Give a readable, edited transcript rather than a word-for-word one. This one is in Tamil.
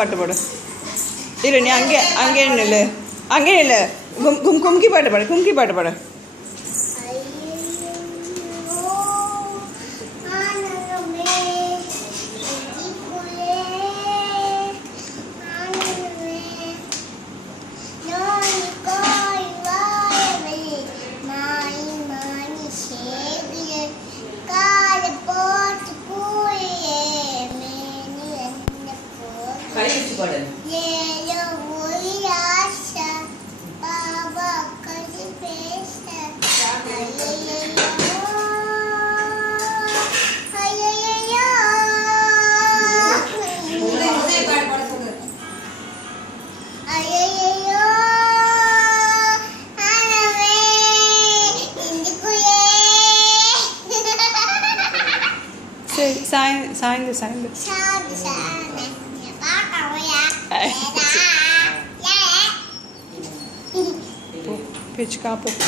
பாட்டு பாடு. இரு நீ அங்கே நில்லு. அங்கே நில்லு. கும்கி பாட்டு பாடு. கும்கி பாட்டு பாடு. சாய்ந்து பேச்சு காப்போம்.